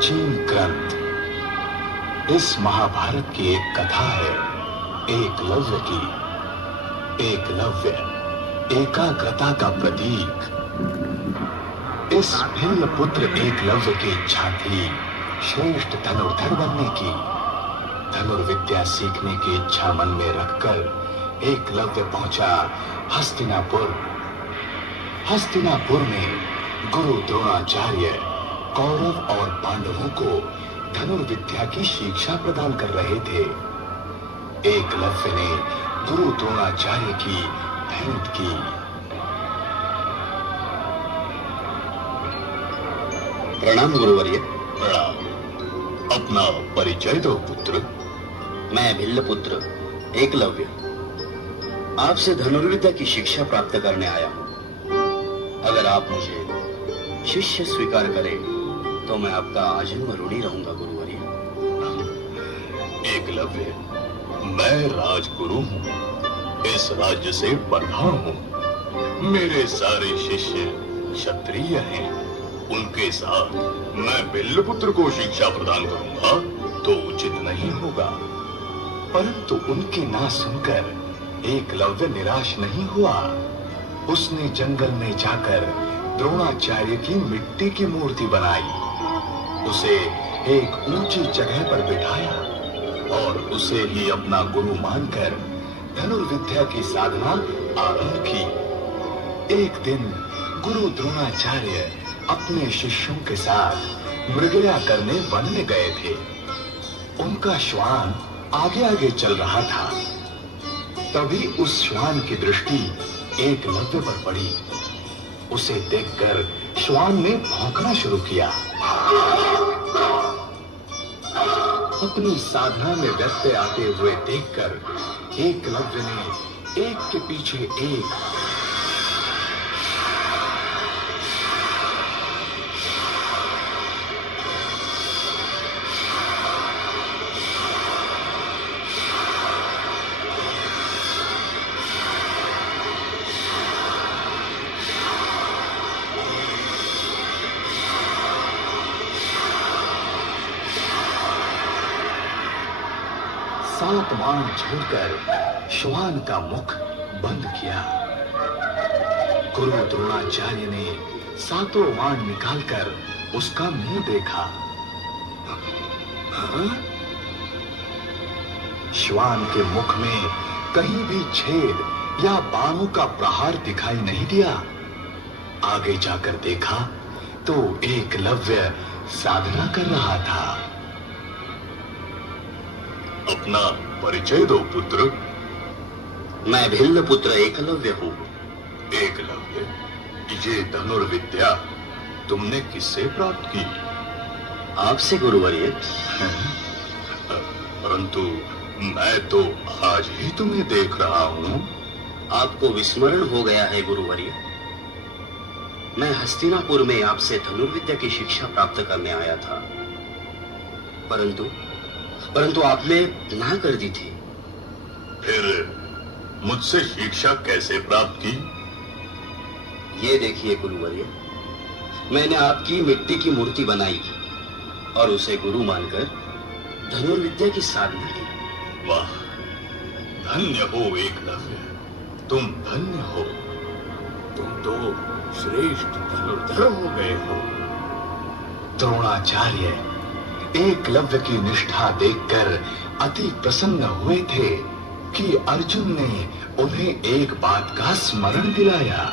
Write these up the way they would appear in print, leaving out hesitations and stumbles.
प्राचीन ग्रंथ। इस महाभारत की एक कथा है एकलव्य की। एकलव्य एकाग्रता का प्रतीक। इस भिल्ल पुत्र एकलव्य की इच्छा थी श्रेष्ठ धनुर्धर बनने की। धनुर्विद्या सीखने की इच्छा मन में रखकर एकलव्य पहुंचा हस्तिनापुर। हस्तिनापुर में गुरु द्रोणाचार्य कौरव और पांडवों को धनुर्विद्या की शिक्षा प्रदान कर रहे थे। एकलव्य ने गुरु द्रोणाचार्य की भेंट की। प्रणाम गुरुवर्य। प्रणाम। अपना परिचय दो पुत्र। मैं भिल्ल पुत्र एकलव्य आपसे धनुर्विद्या की शिक्षा प्राप्त करने आया हूं। अगर आप मुझे शिष्य स्वीकार करें तो मैं आपका आजीवन ऋणी रहूंगा गुरुवर्य। एकलव्य, मैं राजगुरु हूं। इस राज्य से बंधा हूं। मेरे सारे शिष्य क्षत्रिय हैं। उनके साथ मैं भिल्ल पुत्र को शिक्षा प्रदान करूंगा तो उचित नहीं होगा। परंतु उनकी ना सुनकर एकलव्य निराश नहीं हुआ। उसने जंगल में जाकर द्रोणाचार्य की मिट्टी की मूर्ति बनाई। उसे एक ऊंची जगह पर बिठाया और उसे ही अपना गुरु मानकर धनुर्विद्या की साधना आरंभ की। एक दिन गुरु द्रोणाचार्य अपने शिष्यों के साथ मृगया करने वन में गए थे। उनका श्वान आगे आगे चल रहा था। तभी उस श्वान की दृष्टि एकलव्य पर पड़ी। उसे देखकर श्वान ने भौंकना शुरू किया। अपनी साधना में व्यत्यय आते हुए देखकर एकलव्य ने एक के पीछे एक सात बाण छोड़कर श्वान का मुख बंद किया। गुरु द्रोणाचार्य ने सातों बाण निकालकर उसका मुंह देखा। श्वान के मुख में कहीं भी छेद या बाणों का प्रहार दिखाई नहीं दिया। आगे जाकर देखा तो एकलव्य साधना कर रहा था। अपना परिचय दो पुत्र। मैं भिल्ल पुत्र एकलव्य हूं। एकलव्य, ये धनुर्विद्या तुमने किससे प्राप्त की? आपसे गुरुवर्य। परंतु मैं तो आज ही तुम्हें देख रहा हूं। आपको विस्मरण हो गया है गुरुवर्य। मैं हस्तिनापुर में आपसे धनुर्विद्या की शिक्षा प्राप्त करने आया था, परंतु आपने ना कर दी थी। फिर मुझसे शिक्षा कैसे प्राप्त की? ये देखिए गुरुवर्य, मैंने आपकी मिट्टी की मूर्ति बनाई और उसे गुरु मानकर धनुर्विद्या की साधना की। वाह, धन्य हो एकलव्य, तुम धन्य हो। तुम तो श्रेष्ठ धनुर्धर हो गए हो। द्रोणाचार्य एकलव्य की निष्ठा देखकर अति प्रसन्न हुए थे कि अर्जुन ने उन्हें एक बात का स्मरण दिलाया।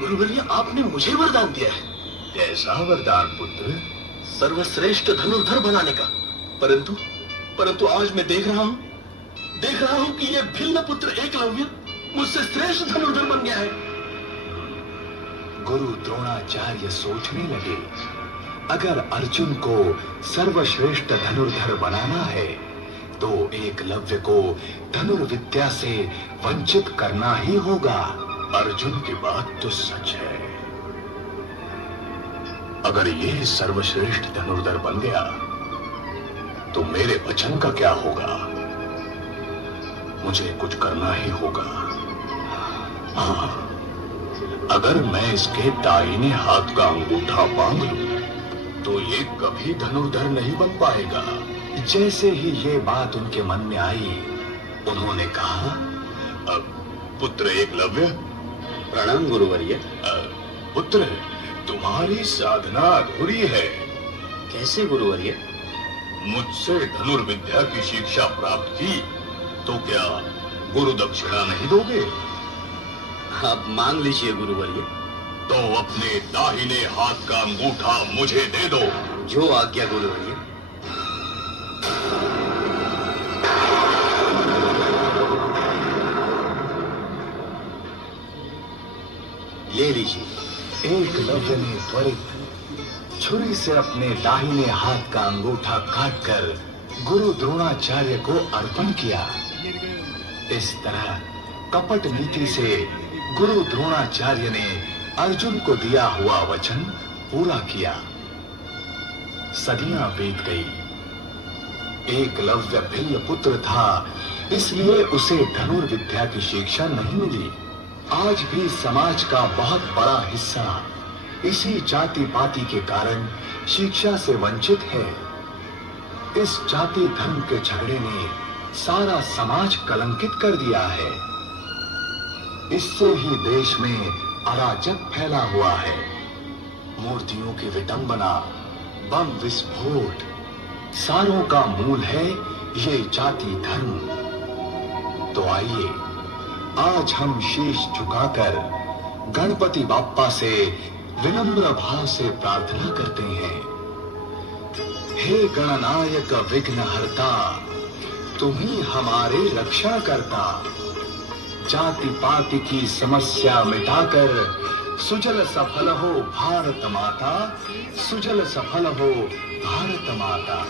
गुरुवर्य, आपने मुझे वरदान दिया है। कैसा वरदान पुत्र? सर्वश्रेष्ठ धनुर्धर बनाने का। परंतु आज मैं देख रहा हूं कि यह भिल्ल पुत्र एकलव्य मुझसे श्रेष्ठ धनुर्धर बन गया है। गुरु द्रोणाचार्य सोचने लगे, अगर अर्जुन को सर्वश्रेष्ठ धनुर्धर बनाना है तो एकलव्य को धनुर्विद्या से वंचित करना ही होगा। अर्जुन की बात तो सच है। अगर ये सर्वश्रेष्ठ धनुर्धर बन गया तो मेरे वचन का क्या होगा? मुझे कुछ करना ही होगा। हाँ, अगर मैं इसके दाहिने हाथ का अंगूठा बांध लूं तो ये कभी धनुर्धर नहीं बन पाएगा। जैसे ही ये बात उनके मन में आई, उन्होंने कहा, अब पुत्र एकलव्य, प्रणाम गुरुवर्य। पुत्र, तुम्हारी साधना अधूरी है। कैसे गुरुवर्य? मुझसे धनुर्विद्या की शिक्षा प्राप्त की तो क्या गुरु दक्षिणा नहीं दोगे? आप मांग लीजिए गुरुवर्य। तो अपने दाहिने हाथ का अंगूठा मुझे दे दो। जो आज्ञा गुरुवर्य। ले लीजिए। एकलव्य ने त्वरित छुरी से अपने दाहिने हाथ का अंगूठा काटकर गुरु द्रोणाचार्य को अर्पण किया। इस तरह कपट नीति से गुरु द्रोणाचार्य ने अर्जुन को दिया हुआ वचन पूरा किया। सदियां बीत गई। एकलव्य भिल्ल पुत्र था, इसलिए उसे धनुर्विद्या की शिक्षा नहीं मिली। आज भी समाज का बहुत बड़ा हिस्सा इसी जाति पाति के कारण शिक्षा से वंचित है। इस जाति धर्म के झगड़े ने सारा समाज कलंकित कर दिया है। इससे ही देश में अराजक फैला हुआ है। मूर्तियों की विडंबना, बम विस्फोट, सारों का मूल है ये जाति धर्म। तो आइए आज हम शीश झुकाकर गणपति बाप्पा से विनम्र भाव से प्रार्थना करते हैं। हे गणनायक विघ्नहर्ता, तुम ही हमारे रक्षा करता। जाति पाति की समस्या मिटाकर सुजल सफल हो भारत माता, सुजल सफल हो भारत माता।